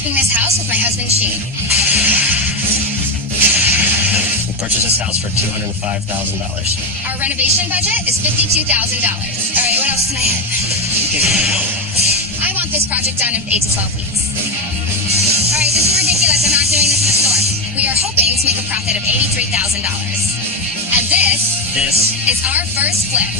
flipping this house with my husband, Sheen. We purchased this house for $205,000. Our renovation budget is $52,000. All right, what else can I hit? I want this project done in 8 to 12 weeks. All right, this is ridiculous. I'm not doing this in the store. We are hoping to make a profit of $83,000. And this is our first flip.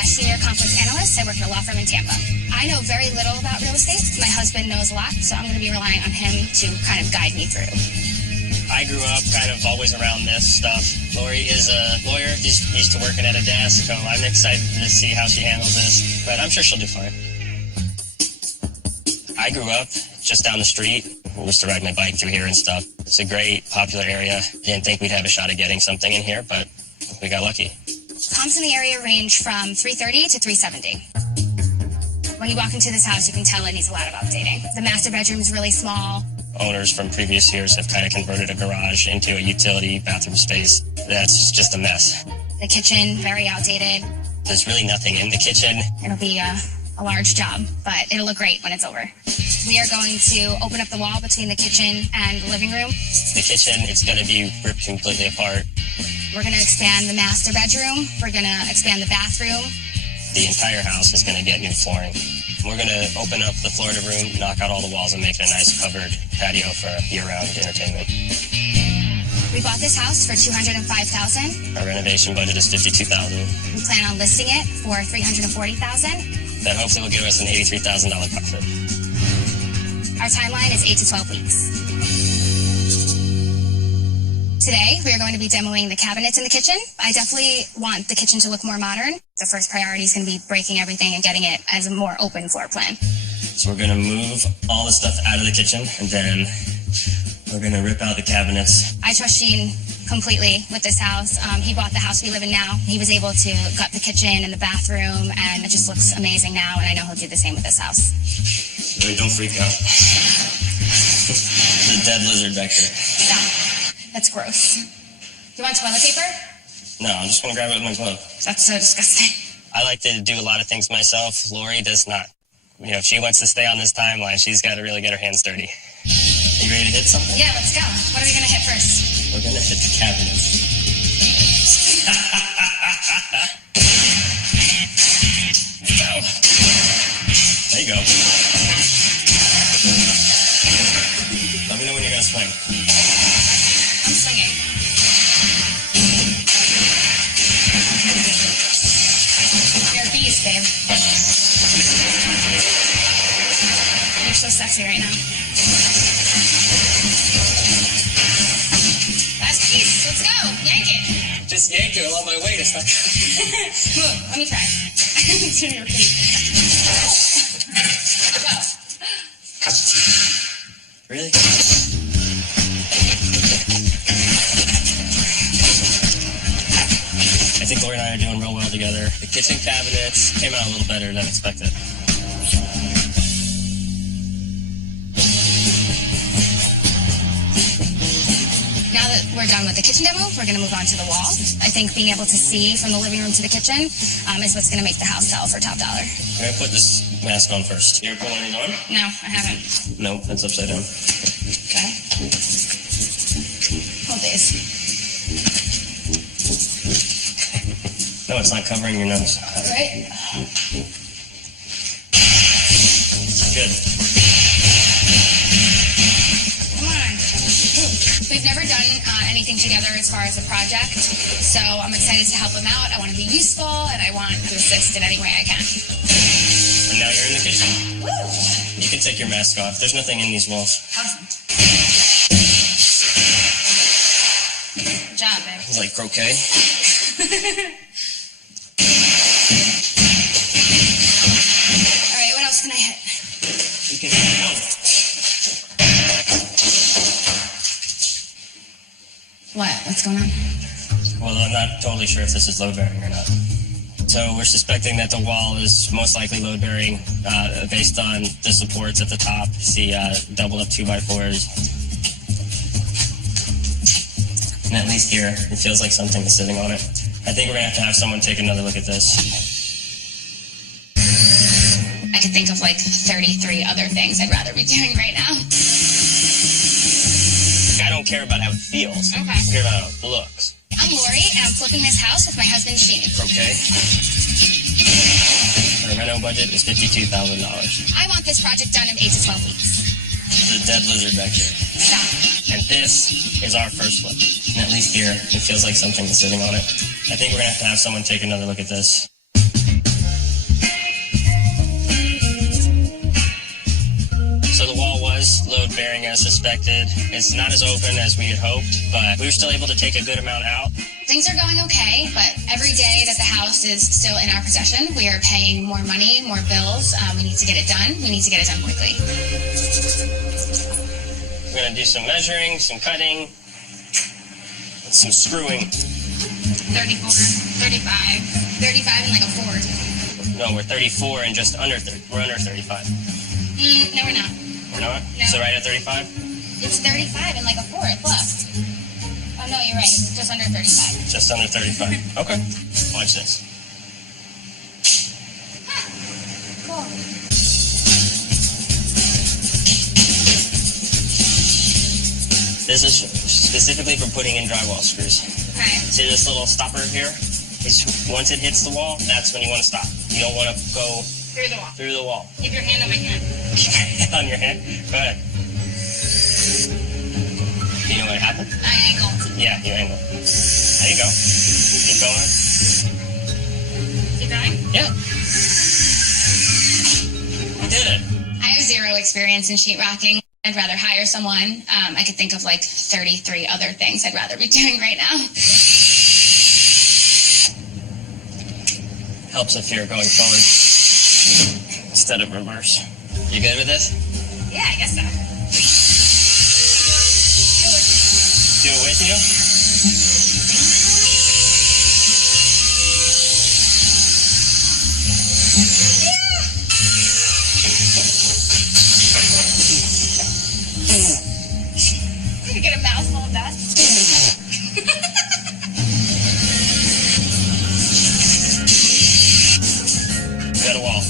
Senior conflict analyst. I work at a law firm in Tampa. I know very little about real estate. My husband knows a lot, so I'm going to be relying on him to kind of guide me through. I grew up kind of always around this stuff. Lori is a lawyer. She's used to working at a desk, so I'm excited to see how she handles this, but I'm sure she'll do fine. I grew up just down the street. I used to ride my bike through here and stuff. It's a great, popular area. Didn't think we'd have a shot at getting something in here, but we got lucky. Comps in the area range from 330 to 370. When you walk into this house, you can tell it needs a lot of updating. The master bedroom is really small. Owners from previous years have kind of converted a garage into a utility bathroom space. That's just a mess. The kitchen, very outdated. There's really nothing in the kitchen. It'll be a large job, but it'll look great when it's over. We are going to open up the wall between the kitchen and the living room. The kitchen, it's going to be ripped completely apart. We're going to expand the master bedroom. We're going to expand the bathroom. The entire house is going to get new flooring. We're going to open up the Florida room, knock out all the walls, and make it a nice covered patio for year-round entertainment. We bought this house for $205,000. Our renovation budget is $52,000. We plan on listing it for $340,000. That hopefully will give us an $83,000 profit. Our timeline is 8 to 12 weeks. Today, we are going to be demoing the cabinets in the kitchen. I definitely want the kitchen to look more modern. The first priority is going to be breaking everything and getting it as a more open floor plan. So we're going to move all the stuff out of the kitchen, and then we're going to rip out the cabinets. I trust Sheen completely with this house. He bought the house we live in now. He was able to gut the kitchen and the bathroom, and it just looks amazing now, and I know he'll do the same with this house. Really, don't freak out. There's a dead lizard back there. Stop. That's gross. Do you want toilet paper? No, I'm just going to grab it with my glove. That's so disgusting. I like to do a lot of things myself. Lori does not. You know, if she wants to stay on this timeline, she's got to really get her hands dirty. Are you ready to hit something? Yeah, let's go. What are we going to hit first? We're going to hit the cabinets. Go. There you go. Let me know when you're going to swing. I'm swinging. You're a beast, babe. You're so sexy right now. Last piece. Let's go. Yank it. Just yanked it. I love my weight. It's not... Move. Let me try. Turn your feet. Go. Really? I think Lori and I are doing real well together. The kitchen cabinets came out a little better than expected. Now that we're done with the kitchen demo, we're going to move on to the wall. I think being able to see from the living room to the kitchen is what's going to make the house sell for top dollar. I'm going to put this mask on first. You ever put one on? No, I haven't. Nope, that's upside down. Okay. Hold these. No, it's not covering your nose. Right? Good. Come on. We've never done anything together as far as a project, so I'm excited to help him out. I want to be useful, and I want to assist in any way I can. And now you're in the kitchen. Woo! You can take your mask off. There's nothing in these walls. Awesome. Good job, babe. It's like croquet. All right, what else can I hit? You can go. What? What's going on? Well, I'm not totally sure if this is load-bearing or not. So we're suspecting that the wall is most likely load-bearing based on the supports at the top. See doubled up 2x4s. And at least here, it feels like something is sitting on it. I think we're going to have someone take another look at this. I could think of like 33 other things I'd rather be doing right now. I don't care about how it feels. Okay. I care about how it looks. I'm Lori, and I'm flipping this house with my husband, Sheen. Okay. Our reno budget is $52,000. I want this project done in 8 to 12 weeks. There's a dead lizard back here. Stop. And this is our first flip. And at least here, it feels like something is sitting on it. I think we're going to have someone take another look at this. So the wall was load-bearing as suspected. It's not as open as we had hoped, but we were still able to take a good amount out. Things are going okay, but every day that the house is still in our possession, we are paying more money, more bills. We need to get it done. We need to get it done quickly. We're going to do some measuring, some cutting, and some screwing. 34, 35, 35 and like a 4. No, we're 34 and just under 30. We're under 35. No, we're not. We're not? No. So right at 35? It's 35 and like a 4. Look. Oh, no, you're right. It's just under 35. Just under 35. Okay. Watch this. Cool. This is specifically for putting in drywall screws. Okay. See this little stopper here? Once it hits the wall, that's when you want to stop. You don't want to go Through the wall. through the wall. Keep your hand on my hand. On your hand? Go ahead. You know what happened? I angle. Yeah, you angle. There you go. Keep going. Keep going? Yeah. You did it. I have zero experience in sheetrocking. I'd rather hire someone. I could think of like 33 other things I'd rather be doing right now. Helps if you're going forward instead of reverse. You good with this? Yeah, I guess so. Do it with you? You could get a mouthful of dust. Got a wall.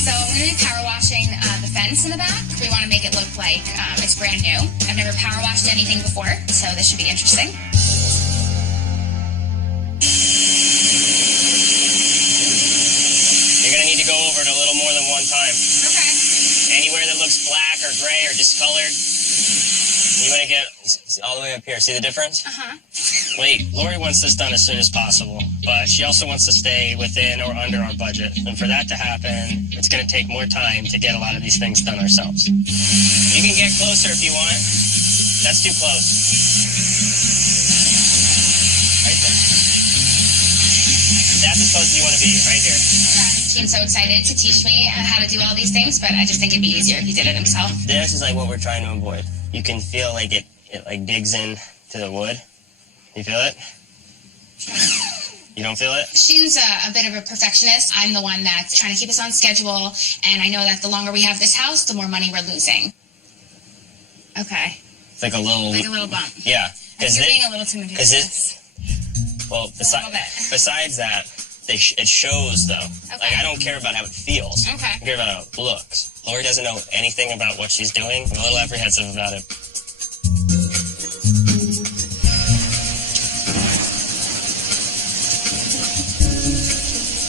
So I'm going to be power washing the fence in the back. We want to make it look like it's brand new. I've never power washed anything before, so this should be interesting. You're going to need to go over it a little more than one time. Okay. Anywhere that looks black or gray or discolored, you want to get all the way up here. See the difference? Uh-huh. Wait, Lori wants this done as soon as possible, but she also wants to stay within or under our budget. And for that to happen, it's going to take more time to get a lot of these things done ourselves. You can get closer if you want. That's too close. Right there. That's as close as you want to be, right here. He's so excited to teach me how to do all these things, but I just think it'd be easier if he did it himself. This is like what we're trying to avoid. You can feel like it like digs in to the wood. You feel it? You don't feel it? Sheen's a bit of a perfectionist. I'm the one that's trying to keep us on schedule, and I know that the longer we have this house, the more money we're losing. Okay. It's like a little bump. Yeah. You're being a little too meticulous. Well, A little bit. besides that, it shows, though. Okay. Like, I don't care about how it feels. Okay. I care about how it looks. Lori doesn't know anything about what she's doing. I'm a little apprehensive about it.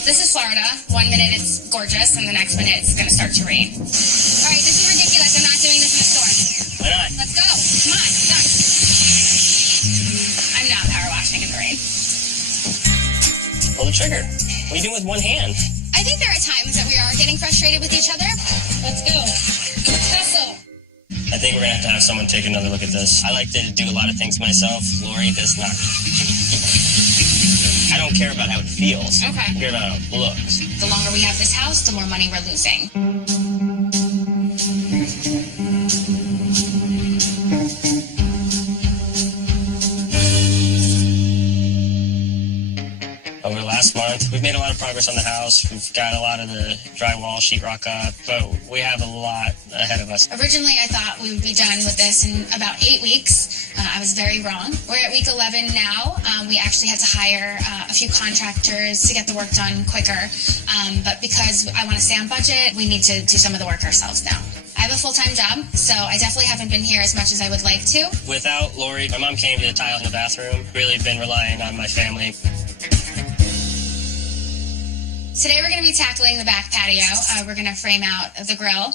This is Florida. 1 minute it's gorgeous, and the next minute it's going to start to rain. All right, this is ridiculous. I'm not doing this in a store. Why not? Let's go. Come on, it's done. I'm not power washing in the rain. Pull the trigger. What are you doing with one hand? I think there are times that we are getting frustrated with each other. Let's go. Hustle. I think we're going to have someone take another look at this. I like to do a lot of things myself. Lori does not. I don't care about how it feels. Okay. I care about how it looks. The longer we have this house, the more money we're losing. Over the last month, We've made a lot of progress on the house. We've got a lot of the drywall, sheetrock up, but we have a lot ahead of us. Originally, I thought we would be done with this in about 8 weeks. I was very wrong. We're at week 11 now. We actually had to hire a few contractors to get the work done quicker. But because I want to stay on budget, we need to do some of the work ourselves now. I have a full-time job, so I definitely haven't been here as much as I would like to. Without Lori, my mom came to the tile in the bathroom. Really been relying on my family. Today we're going to be tackling the back patio. We're going to frame out the grill.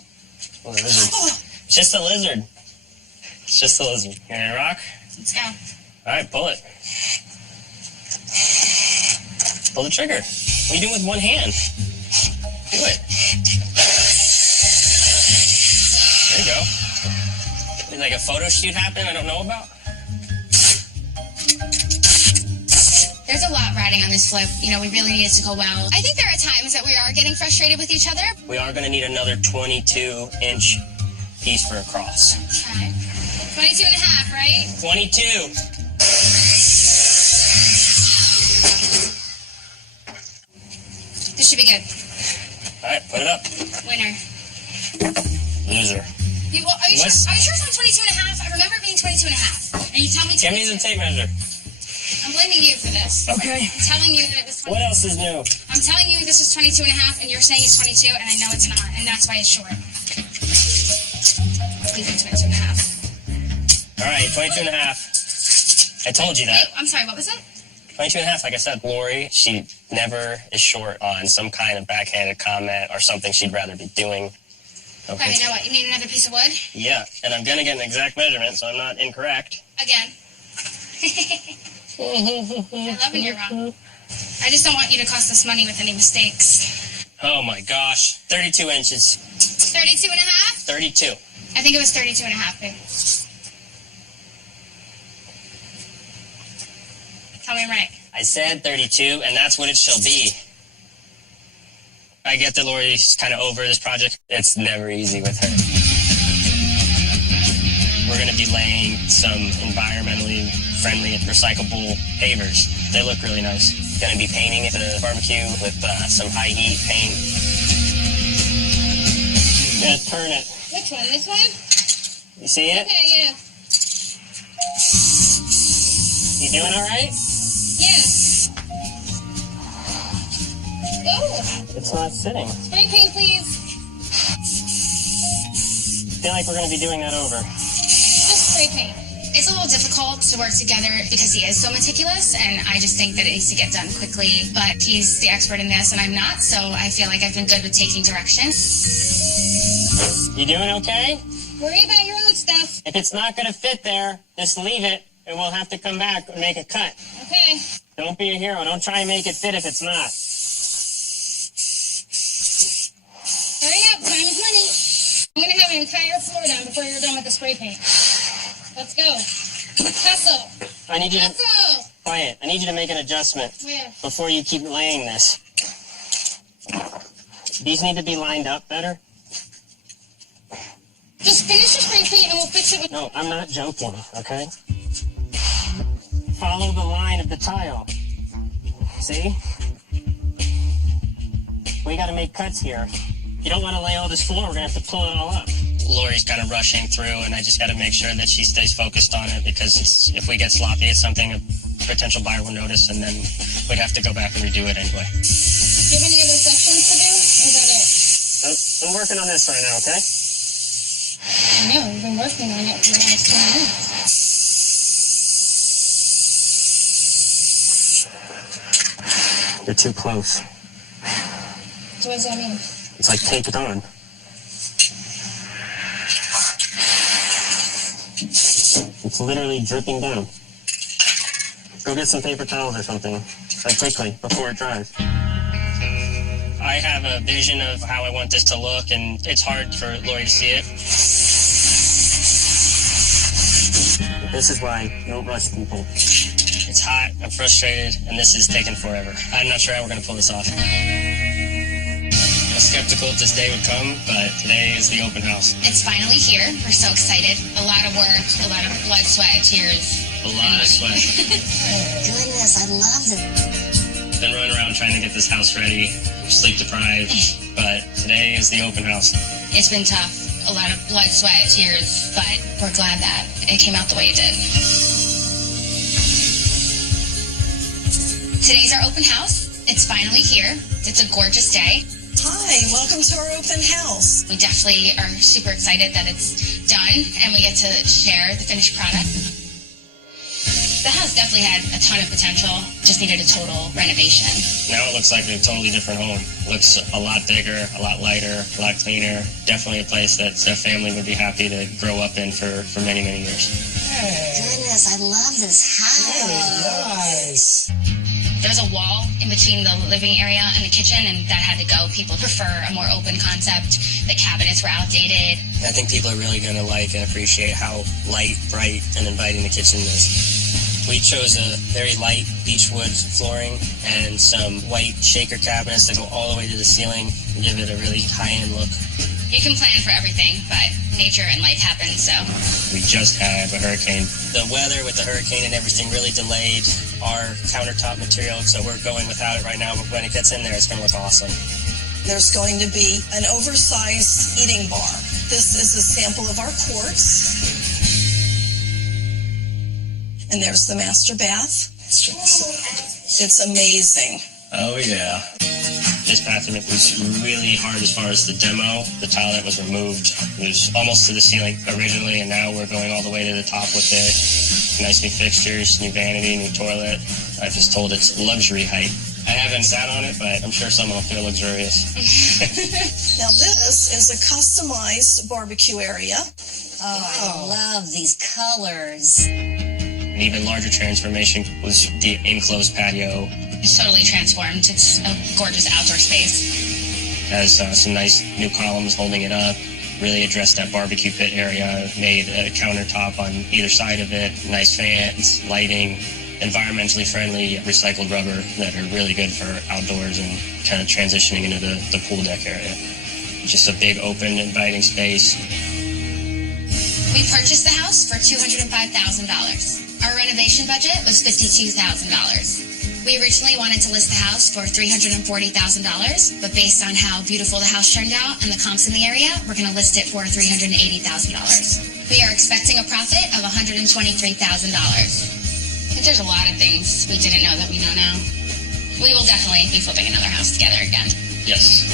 Oh, the lizard. It's just a lizard. It's just a lizard. You ready to rock? Let's go. All right, pull it. Pull the trigger. What are you doing with one hand? Do it. There you go. Did like a photo shoot happen I don't know about? There's a lot riding on this flip. You know, we really need it to go well. I think there are times that we are getting frustrated with each other. We are going to need another 22-inch piece for a cross. All right. 22 and a half, right? 22. This should be good. All right, put it up. Winner. Loser. Are you sure it's not 22 and a half? I remember it being 22 and a half. And you tell me 22. Give me the tape measure. I'm blaming you for this. Okay. I'm telling you that it was 22. What else is new? I'm telling you this is 22 and a half, and you're saying it's 22, and I know it's not, and that's why it's short. Please, 22 and a half. All right, 22 and a half. I told you that. Wait, I'm sorry, what was it? 22 and a half, like I said. Lori, she never is short on some kind of backhanded comment or something she'd rather be doing. Okay. All right, you know what? You need another piece of wood? Yeah, and I'm going to get an exact measurement, so I'm not incorrect. Again. I love when you're wrong. I just don't want you to cost us money with any mistakes. Oh my gosh. 32 inches. 32 and a half? 32. I think it was 32 and a half, babe. Tell me I'm right. I said 32, and that's what it shall be. I get that Lori's kind of over this project. It's never easy with her. We're going to be laying some environmentally friendly and recyclable pavers. They look really nice. Going to be painting the barbecue with some high heat paint. Gonna turn it. Which one? This one? You see it? Okay, yeah. You doing all right? Yeah. Oh, It's not sitting. spray paint, please. I feel like we're going to be doing that over. Just spray paint. It's a little difficult to work together because he is so meticulous, and I just think that it needs to get done quickly. But he's the expert in this, and I'm not, so I feel like I've been good with taking direction. You doing okay? Worry about your own stuff. If it's not going to fit there, just leave it, and we'll have to come back and make a cut. Okay. Don't be a hero. Don't try and make it fit if it's not. Hurry up, time is money. I'm going to have an entire floor down before you're done with the spray paint. Let's go. Hustle. I need you to... Hustle. Quiet. I need you to make an adjustment Where? before you keep laying this. These need to be lined up better. Just finish your spray paint and we'll fix it with... No, I'm not joking, okay? Follow the line of the tile. See? We gotta make cuts here. You don't want to lay all this floor, we're gonna have to pull it all up. Lori's kind of rushing through, and I just gotta make sure that she stays focused on it, because if we get sloppy at something, a potential buyer will notice, and then we'd have to go back and redo it anyway. Do you have any other sections to do? Or is that it? I'm working on this right now, okay? I know, you've been working on it for the last 20 minutes. You're too close. So what does that mean? It's like taped on. It's literally dripping down. Go get some paper towels or something, like quickly, before it dries. I have a vision of how I want this to look, and it's hard for Lori to see it. This is why you don't rush people. It's hot, I'm frustrated, and this is taking forever. I'm not sure how we're going to pull this off. I was skeptical if this day would come, but today is the open house. It's finally here. We're so excited. A lot of work, a lot of blood, sweat, tears. A lot of sweat. Goodness, I love this. Been running around trying to get this house ready, sleep deprived, but today is the open house. It's been tough. A lot of blood, sweat, tears, but we're glad that it came out the way it did. Today's our open house. It's finally here. It's a gorgeous day. Hi, welcome to our open house. We definitely are super excited that it's done and we get to share the finished product. The house definitely had a ton of potential, just needed a total renovation. Now it looks like a totally different home. Looks a lot bigger, a lot lighter, a lot cleaner. Definitely a place that a family would be happy to grow up in for many, many years. Goodness, I love this house. Nice. There was a wall in between the living area and the kitchen, and that had to go. People prefer a more open concept. The cabinets were outdated. I think people are really going to like and appreciate how light, bright, and inviting the kitchen is. We chose a very light beechwood flooring and some white shaker cabinets that go all the way to the ceiling and give it a really high-end look. You can plan for everything, but nature and life happen, so. We just had a hurricane. The weather with the hurricane and everything really delayed our countertop material, so we're going without it right now, but when it gets in there, it's going to look awesome. There's going to be an oversized eating bar. This is a sample of our quartz. And there's the master bath. It's amazing. Oh, yeah. This bathroom was really hard as far as the demo. The tile that was removed was almost to the ceiling originally, and now we're going all the way to the top with it. Nice new fixtures, new vanity, new toilet. I was told it's luxury height. I haven't sat on it, but I'm sure someone will feel luxurious. Now this is a customized barbecue area. Oh, I love these colors. An even larger transformation was the enclosed patio. It's totally transformed. It's a gorgeous outdoor space. Has some nice new columns holding it up. Really addressed that barbecue pit area. Made a countertop on either side of it. Nice fans, lighting, environmentally friendly recycled rubber that are really good for outdoors and kind of transitioning into the pool deck area. Just a big, open, inviting space. We purchased the house for $205,000. Our renovation budget was $52,000. We originally wanted to list the house for $340,000, but based on how beautiful the house turned out and the comps in the area, we're going to list it for $380,000. We are expecting a profit of $123,000. I think there's a lot of things we didn't know that we know now. We will definitely be flipping another house together again. Yes.